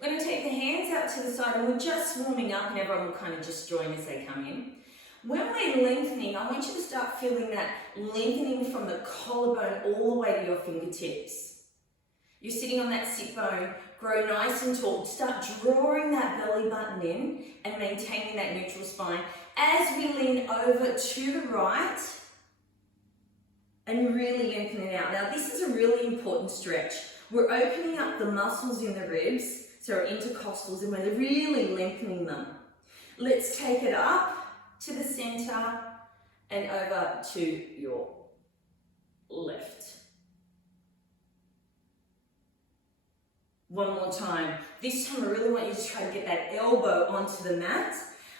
We're going to take the hands out to the side and we're just warming up and everyone will kind of just join as they come in. When we're lengthening, I want you to start feeling that lengthening from the collarbone all the way to your fingertips. You're sitting on that sit bone, grow nice and tall. Start drawing that belly button in and maintaining that neutral spine as we lean over to the right and really lengthen it out. Now this is a really important stretch. We're opening up the muscles in the ribs, so our intercostals, and we're really lengthening them. Let's take it up to the center and over to your left. One more time. This time I really want you to try to get that elbow onto the mat.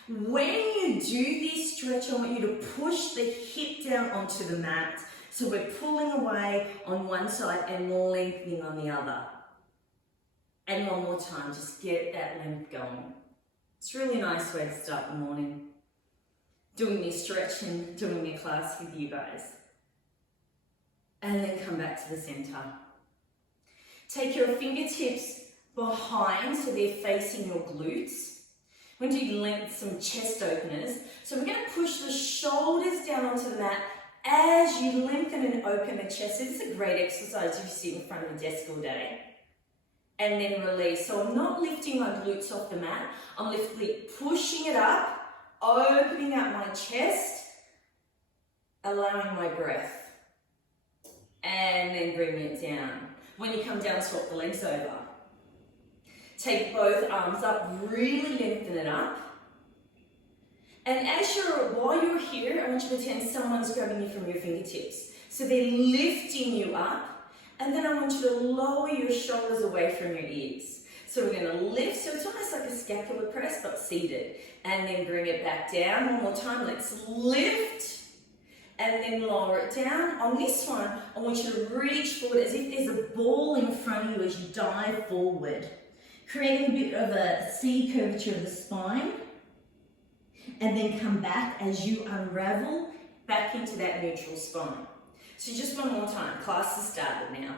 When you do this stretch, I want you to push the hip down onto the mat. So we're pulling away on one side and lengthening on the other. And one more time, just get that length going. It's a really nice way to start the morning. Doing this stretch and doing a class with you guys. And then come back to the center. Take your fingertips behind so they're facing your glutes. We're going to do some chest openers. So we're going to push the shoulders down onto the mat as you lengthen and open the chest. So this is a great exercise if you sit in front of a desk all day. And then release. So I'm not lifting my glutes off the mat. I'm literally pushing it up, opening up my chest, allowing my breath. And then bringing it down. When you come down, swap the legs over. Take both arms up, really lengthen it up. And while you're here, I want you to pretend someone's grabbing you from your fingertips. So they're lifting you up. And then I want you to lower your shoulders away from your ears. So we're going to lift, so it's almost like a scapular press, but seated. And then bring it back down. One more time, let's lift. And then lower it down. On this one, I want you to reach forward as if there's a ball in front of you as you dive forward. Creating a bit of a C curvature of the spine. And then come back as you unravel back into that neutral spine. So just one more time, class has started now.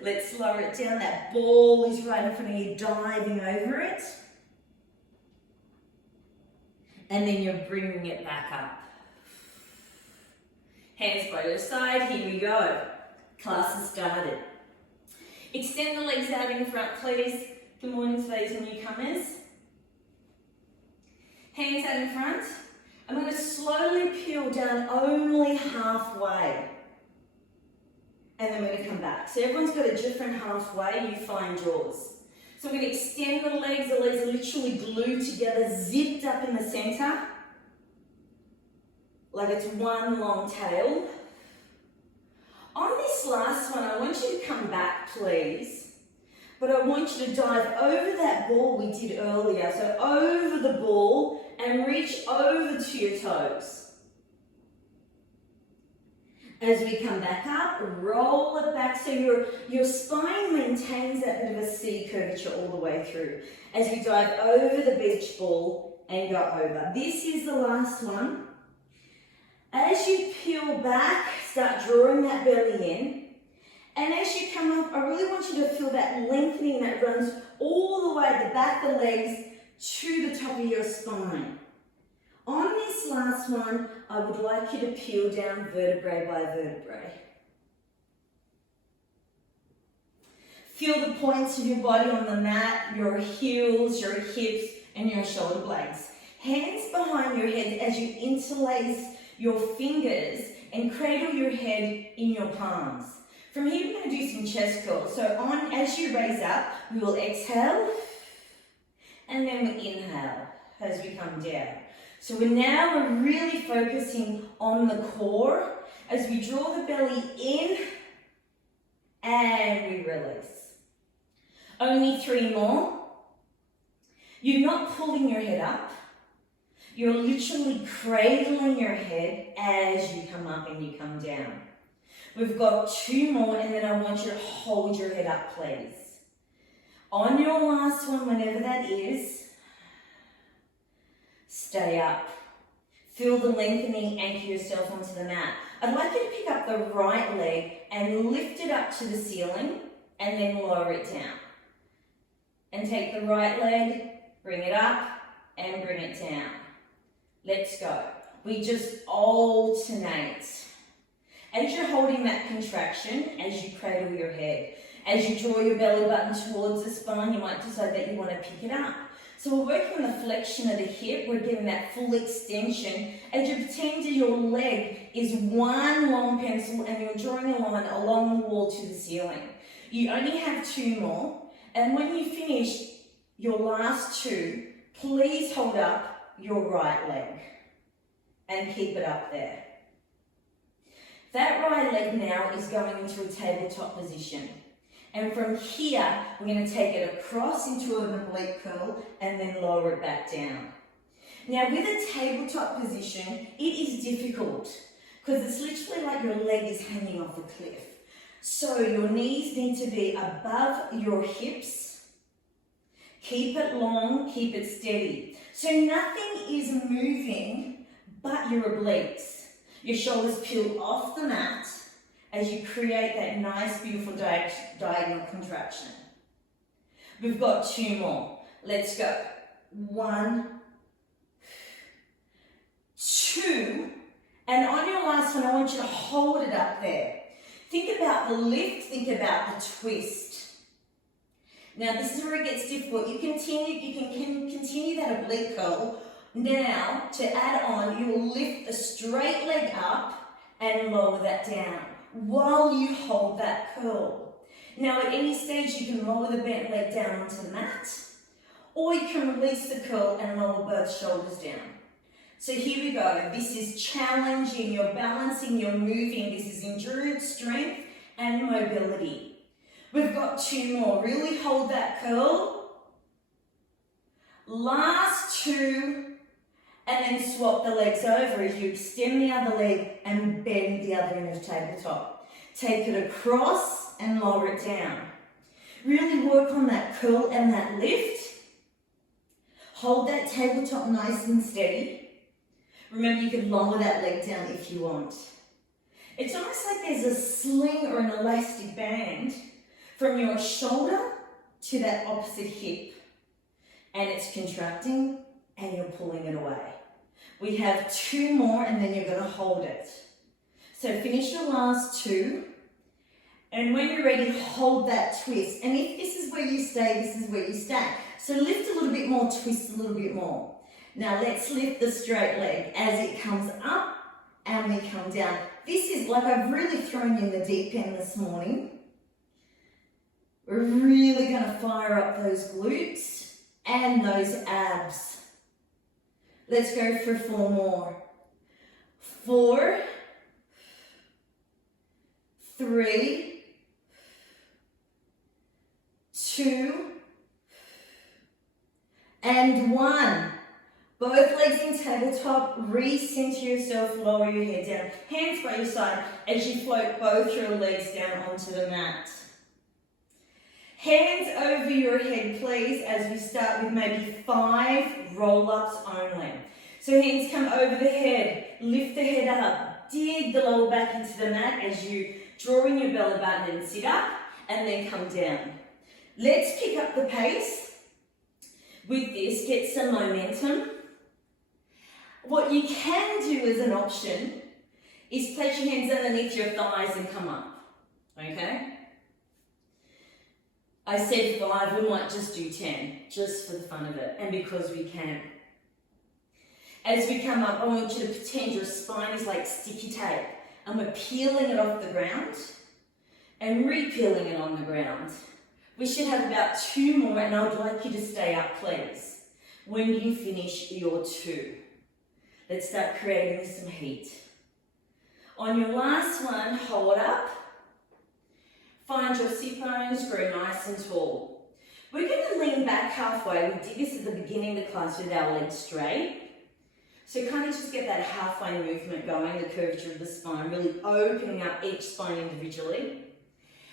Let's lower it down, that ball is right in front of you, diving over it. And then you're bringing it back up. Hands by your side, here we go. Class has started. Extend the legs out in front, please. Good morning to those newcomers. Hands out in front. I'm going to slowly peel down only halfway. And then we're going to come back. So everyone's got a different halfway, you find yours. So we're going to extend the legs are literally glued together, zipped up in the center. Like it's one long tail. On this last one, I want you to come back, please. But I want you to dive over that ball we did earlier. So over the ball and reach over to your toes. As we come back up, roll it back so your spine maintains that bit of a C curvature all the way through. As we dive over the beach ball and go over. This is the last one. As you peel back, start drawing that belly in. And as you come up, I really want you to feel that lengthening that runs all the way at the back of the legs to the top of your spine. On this last one, I would like you to peel down vertebrae by vertebrae. Feel the points of your body on the mat, your heels, your hips, and your shoulder blades. Hands behind your head as you interlace your fingers and cradle your head in your palms. From here, we're going to do some chest curls. So as you raise up, we will exhale, and then we inhale as we come down. So we're really focusing on the core as we draw the belly in and we release. Only 3 more. You're not pulling your head up. You're literally cradling your head as you come up and you come down. We've got 2 more and then I want you to hold your head up, please. On your last one, whenever that is, stay up. Feel the lengthening, anchor yourself onto the mat. I'd like you to pick up the right leg and lift it up to the ceiling and then lower it down. And take the right leg, bring it up and bring it down. Let's go. We just alternate. As you're holding that contraction, as you cradle your head, as you draw your belly button towards the spine, you might decide that you want to pick it up. So we're working on the flexion of the hip, we're getting that full extension, and you pretend that your leg is one long pencil and you're drawing a line along the wall to the ceiling. You only have 2 more, and when you finish your last 2, please hold up your right leg and keep it up there. That right leg now is going into a tabletop position. And from here, we're going to take it across into an oblique curl and then lower it back down. Now with a tabletop position, it is difficult because it's literally like your leg is hanging off a cliff. So your knees need to be above your hips. Keep it long, keep it steady. So nothing is moving but your obliques. Your shoulders peel off the mat as you create that nice, beautiful diagonal contraction. We've got 2 more. Let's go. 1, 2, and on your last one, I want you to hold it up there. Think about the lift, think about the twist. Now this is where it gets difficult. You can continue that oblique curl. Now, to add on, you will lift the straight leg up and lower that down while you hold that curl. Now, at any stage, you can lower the bent leg down onto the mat, or you can release the curl and lower both shoulders down. So here we go. This is challenging. You're balancing, you're moving. This is endurance, strength, and mobility. We've got 2 more. Really hold that curl. Last 2. And then swap the legs over as you extend the other leg and bend the other end of the tabletop. Take it across and lower it down. Really work on that curl and that lift. Hold that tabletop nice and steady. Remember, you can lower that leg down if you want. It's almost like there's a sling or an elastic band from your shoulder to that opposite hip. And it's contracting and you're pulling it away. We have 2 more and then you're going to hold it. So finish your last 2. And when you're ready, hold that twist. And if this is where you stay, this is where you stay. So lift a little bit more, twist a little bit more. Now let's lift the straight leg as it comes up and we come down. This is like I've really thrown you in the deep end this morning. We're really going to fire up those glutes and those abs. Let's go for 4 more. 4, 3, 2, and 1. Both legs in tabletop, recenter yourself, lower your head down. Hands by your side as you float both your legs down onto the mat. Hands over your head, please, as we start with maybe 5 roll-ups only. So hands come over the head, lift the head up, dig the lower back into the mat as you draw in your belly button and sit up, and then come down. Let's pick up the pace. With this, get some momentum. What you can do as an option is place your hands underneath your thighs and come up, okay? I said 5, we might just do 10, just for the fun of it, and because we can. As we come up, I want you to pretend your spine is like sticky tape, and we're peeling it off the ground, and re-peeling it on the ground. We should have about 2 more, and I would like you to stay up, please, when you finish your 2. Let's start creating some heat. On your last one, hold up. Find your sit bones, grow nice and tall. We're going to lean back halfway. We did this at the beginning of the class with our legs straight. So kind of just get that halfway movement going, the curvature of the spine, really opening up each spine individually.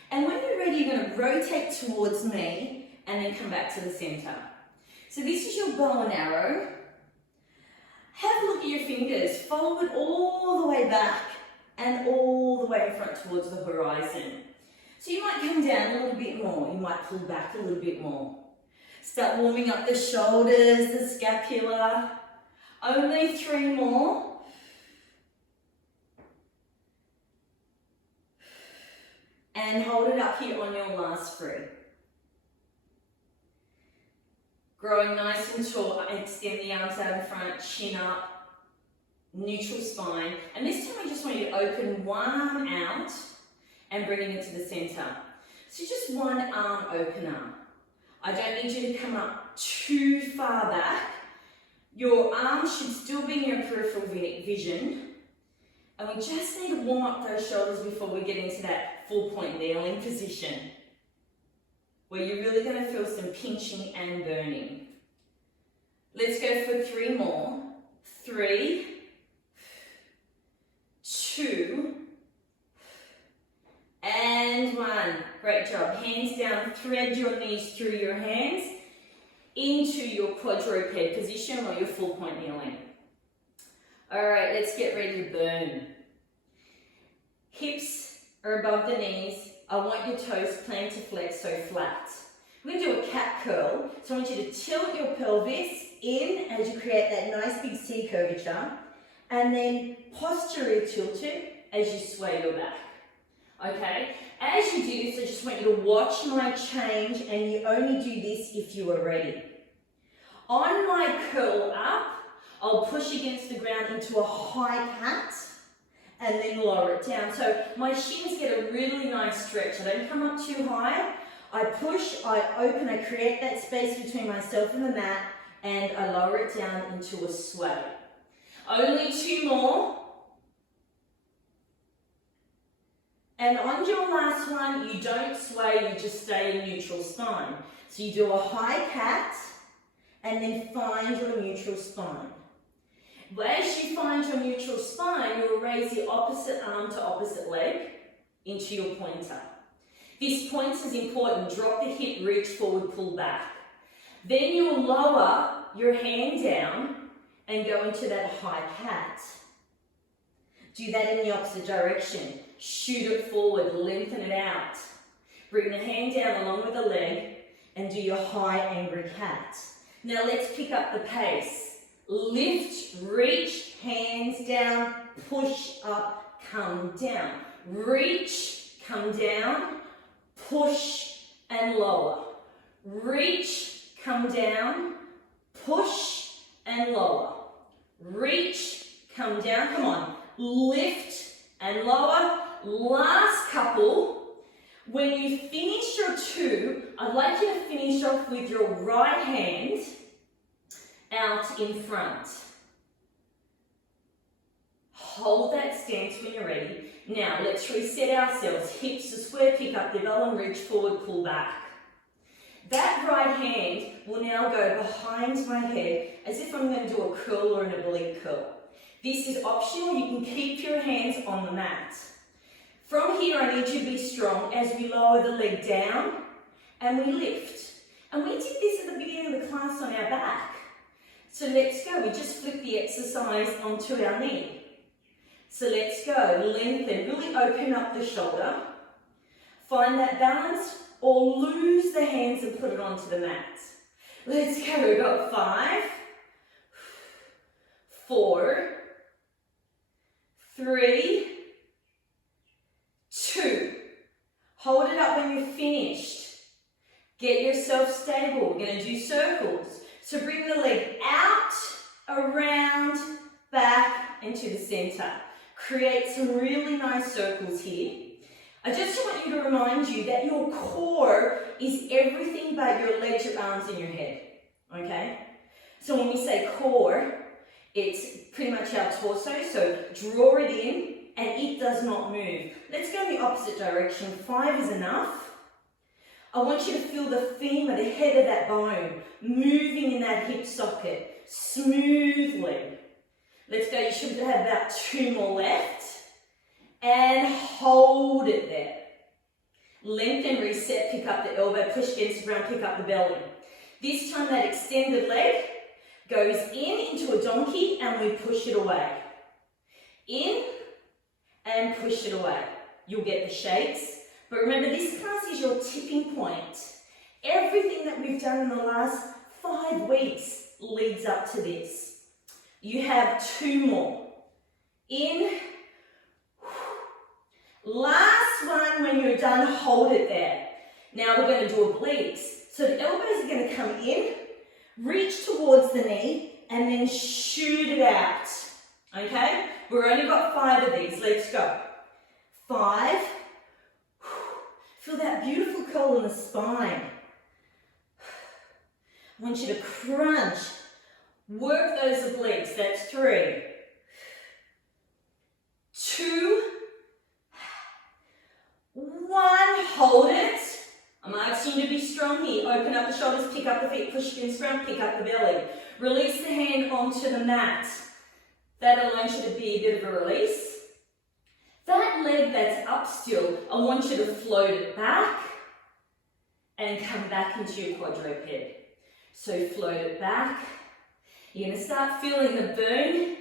And when you're ready, you're going to rotate towards me and then come back to the center. So this is your bow and arrow. Have a look at your fingers. Follow it all the way back and all the way in front towards the horizon. So you might come down a little bit more. You might pull back a little bit more. Start warming up the shoulders, the scapula. Only 3 more. And hold it up here on your last 3. Growing nice and tall, extend the arms out in front, chin up, neutral spine. And this time I just want you to open one arm out and bring it into the center. So just one arm opener. I don't need you to come up too far back. Your arms should still be in your peripheral vision. And we just need to warm up those shoulders before we get into that 4-point kneeling position, where you're really going to feel some pinching and burning. Let's go for 3 more. 3, 2, and 1. Great job. Hands down, thread your knees through your hands into your quadruped position or your 4-point kneeling. All right, let's get ready to burn. Hips are above the knees. I want your toes planted to flex, so flat. We're going to do a cat curl. So I want you to tilt your pelvis in as you create that nice big C curvature, and then posterior tilt it as you sway your back. Okay? As you do this, I just want you to watch my change, and you only do this if you are ready. On my curl up, I'll push against the ground into a high cat and then lower it down. So my shins get a really nice stretch. I don't come up too high. I push, I open, I create that space between myself and the mat, and I lower it down into a sway. Only 2 more. And on your last one, you don't sway, you just stay in neutral spine. So you do a high cat, and then find your neutral spine. As you find your neutral spine, you'll raise the opposite arm to opposite leg into your pointer. This pointer is important. Drop the hip, reach forward, pull back. Then you'll lower your hand down and go into that high cat. Do that in the opposite direction. Shoot it forward, lengthen it out. Bring the hand down along with the leg and do your high angry cat. Now let's pick up the pace. Lift, reach, hands down, push up, come down. Reach, come down, push and lower. Reach, come down, push and lower. Reach, come down, come on. Lift and lower. Last couple. When you finish your 2, I'd like you to finish off with your right hand out in front. Hold that stance when you're ready. Now let's reset ourselves. Hips to square, pick up the bell and reach forward, pull back. That right hand will now go behind my head as if I'm going to do a curl or an oblique curl. This is optional. You can keep your hands on the mat. From here, I need you to be strong as we lower the leg down and we lift. And we did this at the beginning of the class on our back. So let's go. We just flip the exercise onto our knee. So let's go. Lengthen. Really open up the shoulder. Find that balance or lose the hands and put it onto the mat. Let's go. We've got 5, 4, 3, 2. Hold it up when you're finished. Get yourself stable. We're going to do circles. So bring the leg out, around, back, and to the center. Create some really nice circles here. I just want you to remind you that your core is everything but your legs, your arms, and your head. Okay? So when we say core, it's pretty much our torso. So draw it in, and it does not move. Let's go in the opposite direction. 5 is enough. I want you to feel the femur, the head of that bone, moving in that hip socket smoothly. Let's go. You should have about 2 more left. And hold it there. Lengthen, reset, pick up the elbow, push against the ground, pick up the belly. This time that extended leg goes into a donkey and we push it away. In and push it away. You'll get the shakes. But remember, this class is your tipping point. Everything that we've done in the last 5 weeks leads up to this. You have 2 more. In. Last one, when you're done, hold it there. Now we're going to do obliques. So the elbows are going to come in, reach towards the knee, and then shoot it out. Okay? We've only got 5 of these. Let's go. 5. Feel that beautiful curl in the spine. I want you to crunch. Work those obliques. That's 3. 2. 1. Hold it. I'm asking you to be strong here. Open up the shoulders, pick up the feet, push against the ground, pick up the belly. Release the hand onto the mat. That alone should be a bit of a release. That leg that's up still, I want you to float it back and come back into your quadruped. So float it back. You're going to start feeling the burn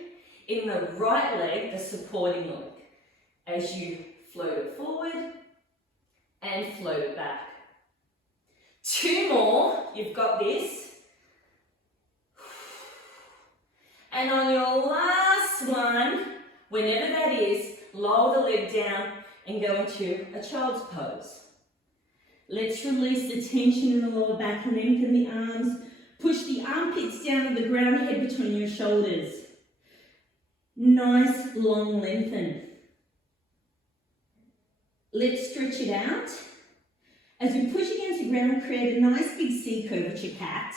in the right leg, the supporting leg, as you float it forward and float it back. 2 more, you've got this. And on your last one, whenever that is, lower the leg down and go into a child's pose. Let's release the tension in the lower back, lengthen the arms, push the armpits down to the ground, head between your shoulders. Nice long lengthen. Let's stretch it out. As we push against the ground, create a nice big C curvature cat.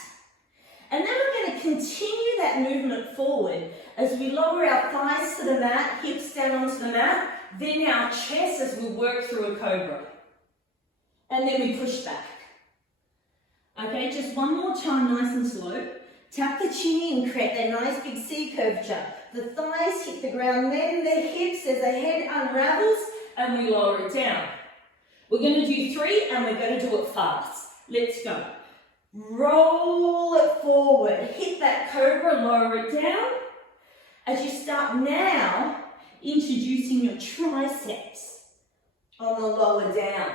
And then we're going to continue that movement forward as we lower our thighs to the mat, hips down onto the mat, then our chest as we work through a cobra. And then we push back. Okay, just one more time, nice and slow. Tap the chin in, create that nice big C curvature. The thighs hit the ground, then the hips as the head unravels, and we lower it down. We're going to do 3 and we're going to do it fast. Let's go. Roll it forward. Hit that cobra, lower it down. As you start now, introducing your triceps on the lower down.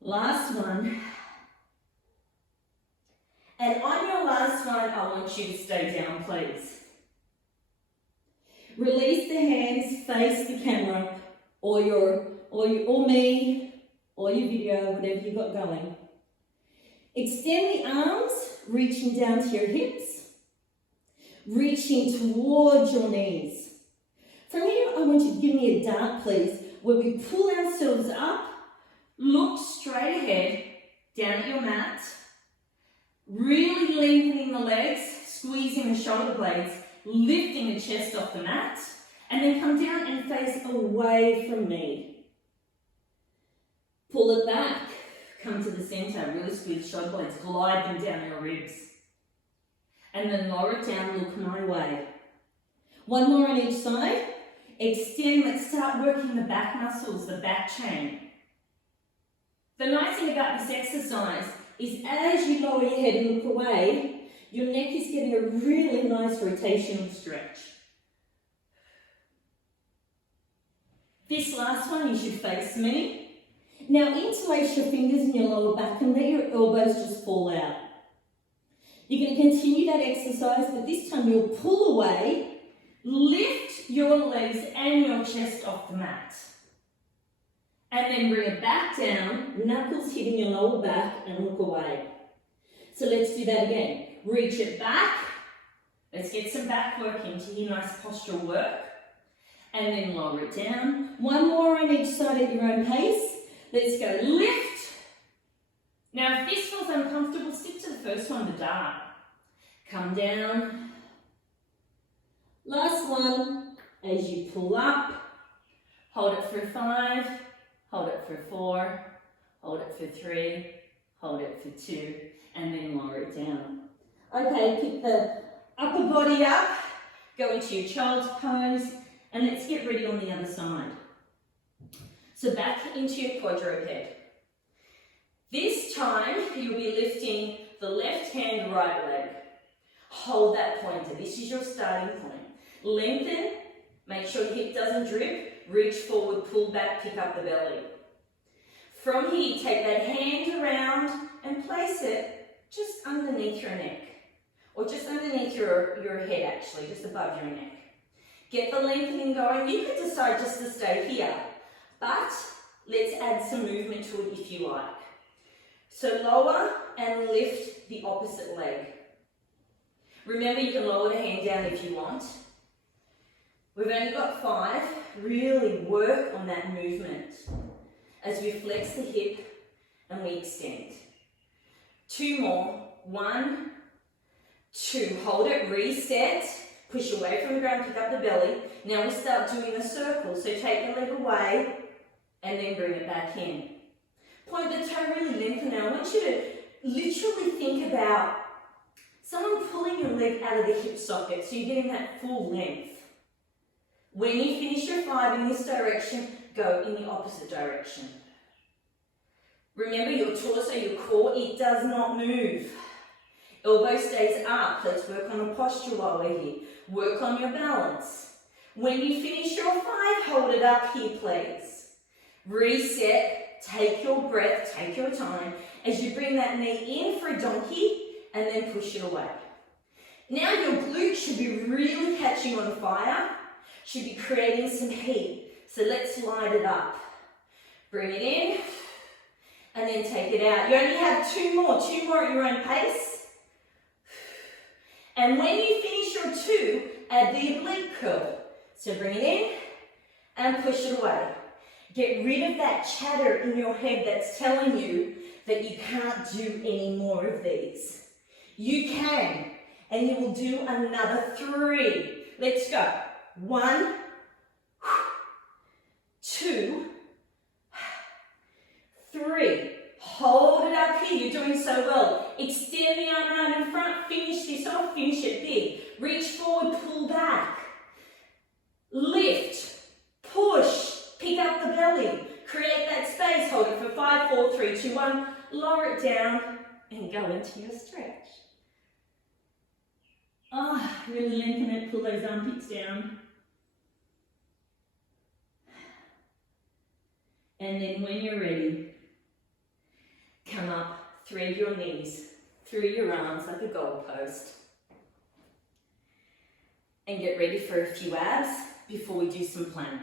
Last one. And on your last one, I want you to stay down, please. Release the hands, face the camera, or me, or your video, whatever you've got going. Extend the arms, reaching down to your hips, reaching towards your knees. From here, I want you to give me a dart, please, where we pull ourselves up, look straight ahead, down at your mat, really lengthening the legs, squeezing the shoulder blades, lifting the chest off the mat, and then come down and face away from me. Pull it back, come to the center, really squeeze the shoulder blades, glide them down your ribs. And then lower it down, look my way. 1 more on each side. Extend, let's start working the back muscles, the back chain. The nice thing about this exercise is as you lower your head and look away, your neck is getting a really nice rotational stretch. This last one, you should face me. Now interlace your fingers in your lower back and let your elbows just fall out. You're going to continue that exercise, but this time you'll pull away, lift your legs and your chest off the mat. And then bring it back down, knuckles hitting your lower back and look away. So let's do that again. Reach it back. Let's get some back work into your nice postural work. And then lower it down. 1 more on each side at your own pace. Let's go. Lift. Now, if this feels uncomfortable, stick to the first one, the dart. Come down. Last one. As you pull up, hold it for 5, hold it for 4, hold it for 3, hold it for 2, and then lower it down. Okay, pick the upper body up, go into your child's pose, and let's get ready on the other side. So back into your quadruped. This time, you'll be lifting the left hand, right leg. Hold that pointer. This is your starting point. Lengthen, make sure your hip doesn't drip, reach forward, pull back, pick up the belly. From here, take that hand around and place it just underneath your neck. Or just underneath your head actually, just above your neck. Get the lengthening going. You can decide just to stay here, but let's add some movement to it if you like. So lower and lift the opposite leg. Remember, you can lower the hand down if you want. We've only got 5. Really work on that movement as we flex the hip and we extend. 2 more. 1, 2. Hold it, reset. Push away from the ground, pick up the belly. Now we start doing a circle. So take the leg away and then bring it back in. Point the toe, really lengthen. Now I want you to literally think about someone pulling your leg out of the hip socket so you're getting that full length. When you finish your 5 in this direction, go in the opposite direction. Remember your torso, your core, it does not move. Elbow stays up. Let's work on the posture while we're here. Work on your balance. When you finish your 5, hold it up here, please. Reset, take your breath, take your time as you bring that knee in for a donkey and then push it away. Now your glute should be really catching on fire, should be creating some heat. So let's light it up. Bring it in and then take it out. You only have 2 more at your own pace. And when you finish your 2, add the oblique curl. So bring it in and push it away. Get rid of that chatter in your head that's telling you that you can't do any more of these. You can, and you will do another 3. Let's go. 1, 2, 3. Hold it up here. You're doing so well. Extend the arm out in front. Finish this off. Finish it big. Reach forward, pull back. Lift, push, pick up the belly. Create that space. Hold it for 5, 4, 3, 2, 1. Lower it down and go into your stretch. Really lengthen it. Pull those armpits down. And then when you're ready, come up, thread your knees through your arms like a goalpost. And get ready for a few abs before we do some plank.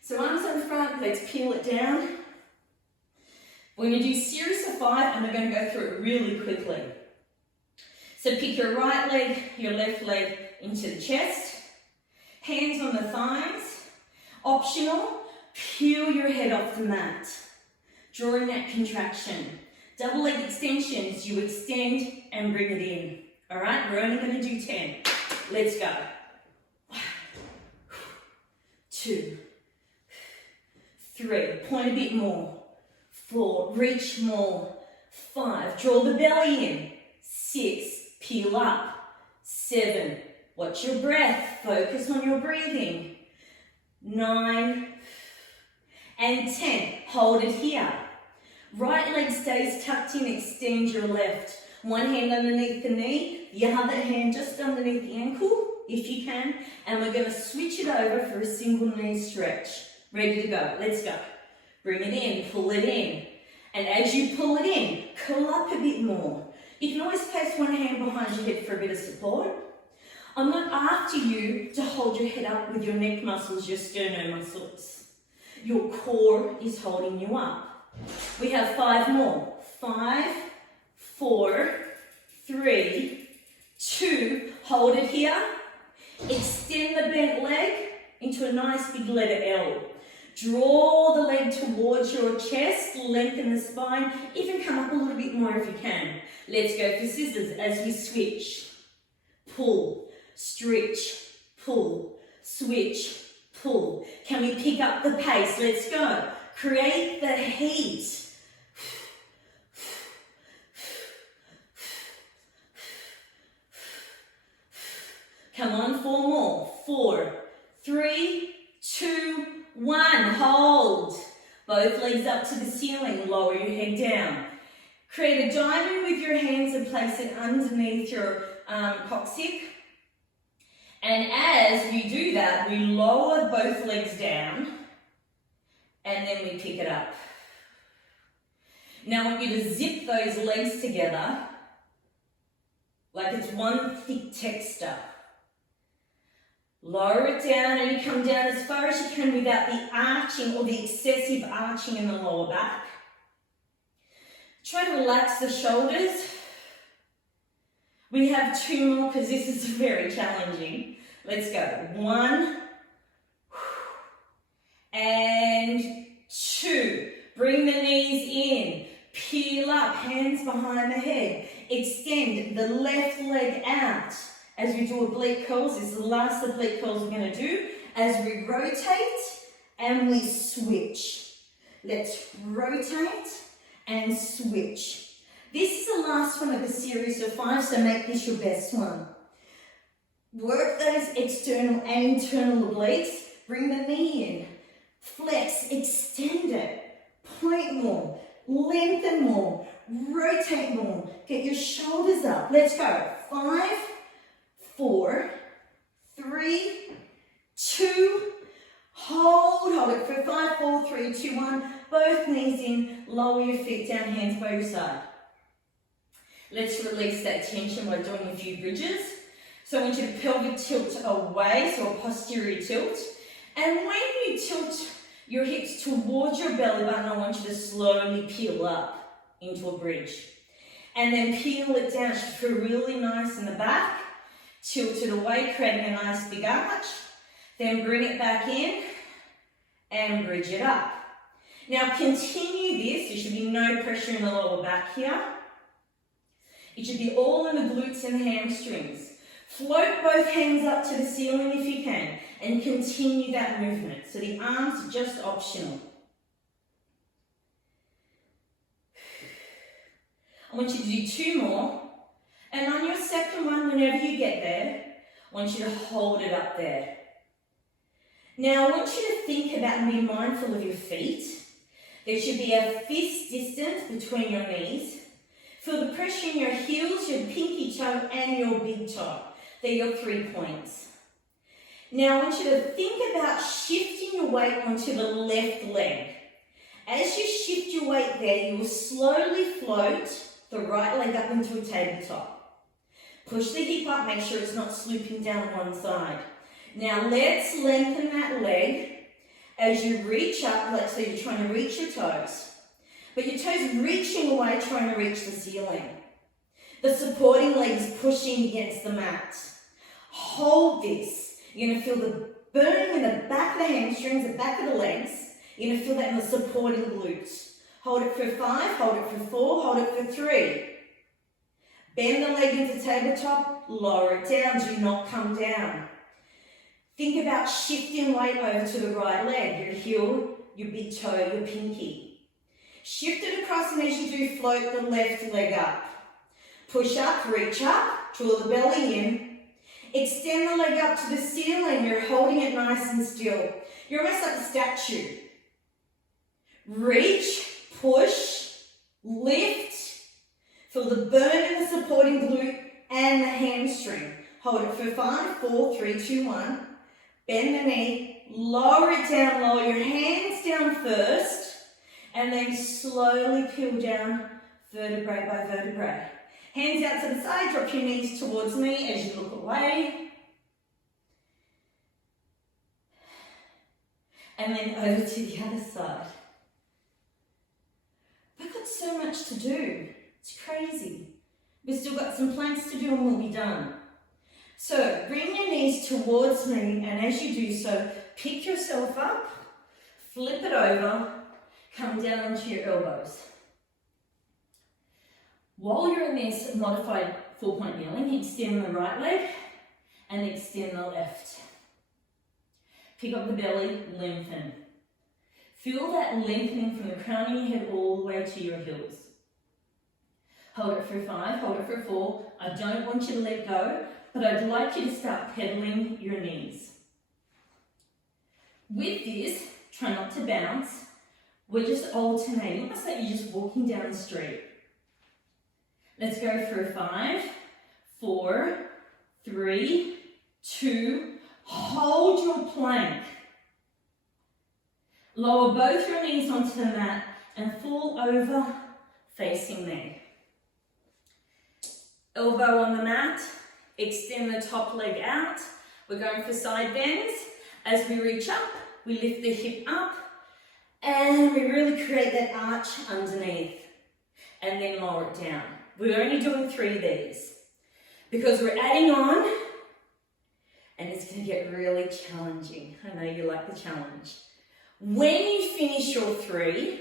So arms on front, let's peel it down. We're going to do a series of 5 and we're going to go through it really quickly. So pick your right leg, your left leg into the chest. Hands on the thighs. Optional, peel your head off the mat. Drawing that contraction. Double leg extensions, you extend and bring it in. All right, we're only going to do 10. Let's go. 1, 2, 3, point a bit more. 4, reach more. 5, draw the belly in. 6, peel up. 7, watch your breath, focus on your breathing. 9, and 10, hold it here. Right leg stays tucked in, extend your left. One hand underneath the knee, the other hand just underneath the ankle, if you can. And we're going to switch it over for a single knee stretch. Ready to go, let's go. Bring it in, pull it in. And as you pull it in, curl up a bit more. You can always place one hand behind your head for a bit of support. I'm not after you to hold your head up with your neck muscles, your sterno muscles. Your core is holding you up. We have 5 more. 5, 4, 3, 2. Hold it here. Extend the bent leg into a nice big letter L. Draw the leg towards your chest. Lengthen the spine. Even come up a little bit more if you can. Let's go for scissors as we switch. Pull, stretch, pull, switch, pull. Can we pick up the pace? Let's go. Create the heat. Come on, 4 more. 4, 3, 2, 1. Hold. Both legs up to the ceiling. Lower your head down. Create a diamond with your hands and place it underneath your coccyx. And as we do that, we lower both legs down and then we pick it up. Now I want you to zip those legs together like it's one thick texture. Lower it down and you come down as far as you can without the arching or the excessive arching in the lower back. Try to relax the shoulders. We have 2 more because this is very challenging. Let's go. 1 and 2. Bring the knees in. Peel up, hands behind the head. Extend the left leg out. As we do oblique curls, this is the last oblique curls we're going to do. As we rotate and we switch. Let's rotate and switch. This is the last one of the series of 5, so make this your best one. Work those external and internal obliques. Bring the knee in. Flex, extend it. Point more. Lengthen more. Rotate more. Get your shoulders up. Let's go. 5, 4, 3, 2, hold it for 5, 4, 3, 2, 1. Both knees in, lower your feet down, hands by your side. Let's release that tension by doing a few bridges. So I want you to pelvic tilt away, so a posterior tilt. And when you tilt your hips towards your belly button, I want you to slowly peel up into a bridge. And then peel it down, should feel really nice in the back. Tilt it away, creating a nice big arch. Then bring it back in and bridge it up. Now continue this. There should be no pressure in the lower back here. It should be all in the glutes and the hamstrings. Float both hands up to the ceiling if you can and continue that movement. So the arms are just optional. I want you to do 2 more. And on your second one, whenever you get there, I want you to hold it up there. Now, I want you to think about and be mindful of your feet. There should be a fist distance between your knees. Feel the pressure in your heels, your pinky toe, and your big toe. They're your 3 points. Now, I want you to think about shifting your weight onto the left leg. As you shift your weight there, you will slowly float the right leg up into a tabletop. Push the hip up, make sure it's not slooping down one side. Now let's lengthen that leg as you reach up, like so you're trying to reach your toes. But your toes reaching away, trying to reach the ceiling. The supporting leg is pushing against the mat. Hold this. You're going to feel the burning in the back of the hamstrings, the back of the legs. You're going to feel that in the supporting glutes. Hold it for 5, hold it for 4, hold it for 3. Bend the leg into tabletop, lower it down, do not come down. Think about shifting weight over to the right leg, your heel, your big toe, your pinky. Shift it across, and as you do, float the left leg up. Push up, reach up, draw the belly in. Extend the leg up to the ceiling, you're holding it nice and still. You're almost like a statue. Reach, push, lift. Feel the burn in the supporting glute and the hamstring. Hold it for 5, 4, 3, 2, 1. Bend the knee, lower it down, lower your hands down first, and then slowly peel down vertebrae by vertebrae. Hands out to the side, drop your knees towards me as you look away. And then over to the other side. We've got so much to do. It's crazy. We've still got some planks to do and we'll be done. So bring your knees towards me, and as you do so, pick yourself up, flip it over, come down onto your elbows. While you're in this modified 4-point kneeling, extend the right leg and extend the left. Pick up the belly, lengthen. Feel that lengthening from the crown of your head all the way to your heels. Hold it for 5, hold it for 4. I don't want you to let go, but I'd like you to start pedaling your knees. With this, try not to bounce. We're just alternating, almost like you're just walking down the street. Let's go for 5, 4, 3, 2, hold your plank. Lower both your knees onto the mat and fall over facing me. Elbow on the mat, extend the top leg out. We're going for side bends. As we reach up, we lift the hip up and we really create that arch underneath and then lower it down. We're only doing 3 of these because we're adding on and it's going to get really challenging. I know you like the challenge. When you finish your 3,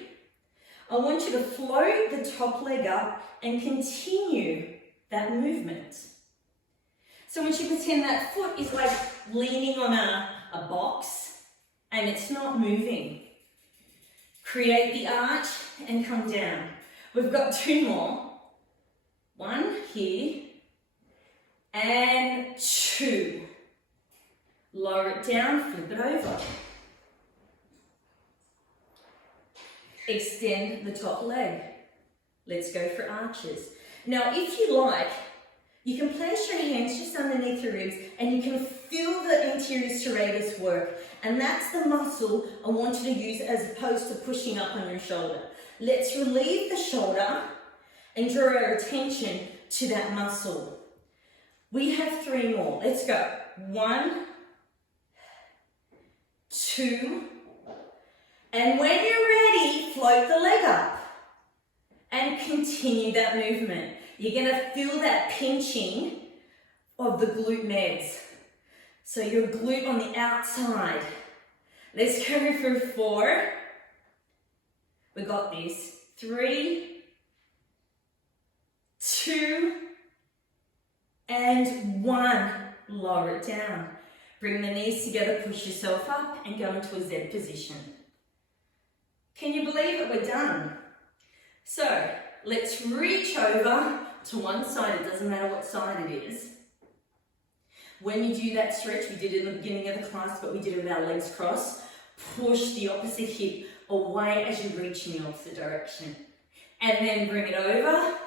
I want you to float the top leg up and continue that movement. So I want you to pretend that foot is like leaning on a box and it's not moving. Create the arch and come down. We've got 2 more. 1 here and 2. Lower it down, flip it over. Extend the top leg. Let's go for arches. Now, if you like, you can place your hands just underneath your ribs and you can feel the anterior serratus work. And that's the muscle I want you to use as opposed to pushing up on your shoulder. Let's relieve the shoulder and draw our attention to that muscle. We have 3 more. Let's go. 1, 2, and when you're ready, float the leg up and continue that movement. You're going to feel that pinching of the glute meds. So your glute on the outside. Let's go for 4. We got this. 3, 2, and 1. Lower it down. Bring the knees together, push yourself up and go into a Z position. Can you believe it? We're done. So let's reach over to one side. It doesn't matter what side it is. When you do that stretch, we did it in the beginning of the class, but we did it with our legs crossed. Push the opposite hip away as you reach in the opposite direction. And then bring it over.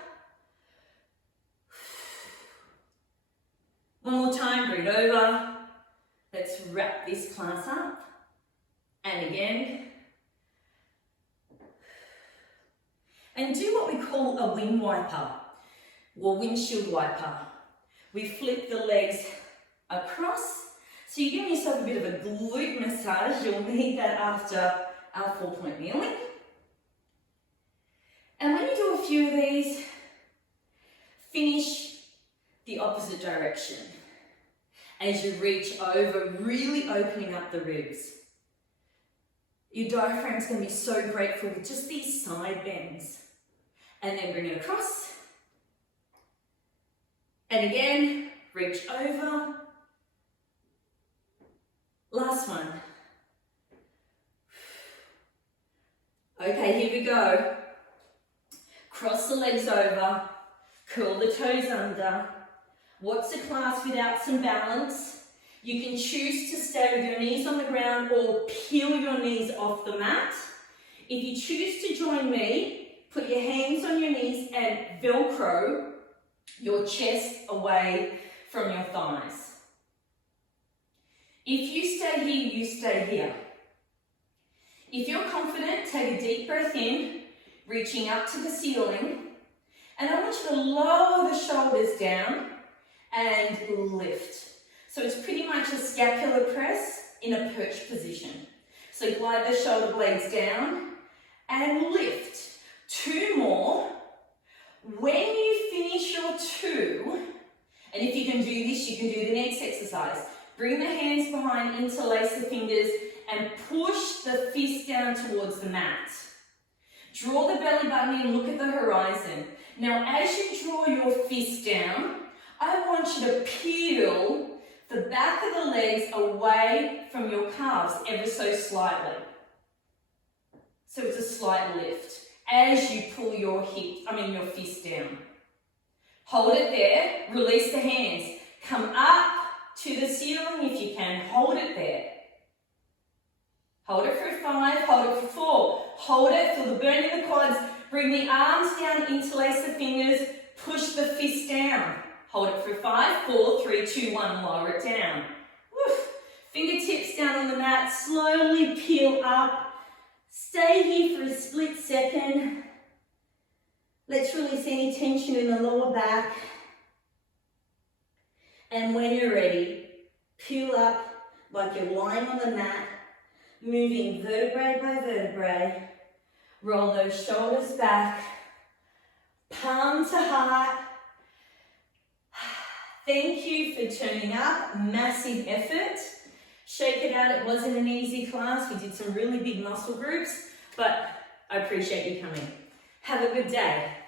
One more time, bring it over. Let's wrap this class up. And again. And do what we call a wind wiper or windshield wiper. We flip the legs across. So you're giving yourself a bit of a glute massage. You'll need that after our 4-point kneeling. And when you do a few of these, finish the opposite direction. As you reach over, really opening up the ribs. Your diaphragm's going to be so grateful with just these side bends. And then bring it across. And again, reach over. Last one. Okay, here we go. Cross the legs over. Curl the toes under. What's a class without some balance? You can choose to stay with your knees on the ground or peel your knees off the mat. If you choose to join me, put your hands on your knees and Velcro your chest away from your thighs. If you stay here, you stay here. If you're confident, take a deep breath in, reaching up to the ceiling. And I want you to lower the shoulders down and lift. So it's pretty much a scapular press in a perch position. So glide the shoulder blades down and lift. 2 more. When you finish your 2, and if you can do this, you can do the next exercise. Bring the hands behind, interlace the fingers, and push the fist down towards the mat. Draw the belly button in, look at the horizon. Now, as you draw your fist down, I want you to peel the back of the legs away from your calves ever so slightly. So it's a slight lift as you pull your your fist down. Hold it there, release the hands. Come up to the ceiling if you can, hold it there. Hold it for 5, hold it for 4. Hold it, feel the burn in the quads. Bring the arms down, interlace the fingers, push the fist down. Hold it for 5, 4, 3, 2, 1, lower it down. Woof. Fingertips down on the mat, slowly peel up. Stay here for a split second. Let's release any tension in the lower back. And when you're ready, peel up like you're lying on the mat, moving vertebrae by vertebrae. Roll those shoulders back, palm to heart. Thank you for turning up, massive effort. Shake it out, it wasn't an easy class. We did some really big muscle groups, but I appreciate you coming. Have a good day.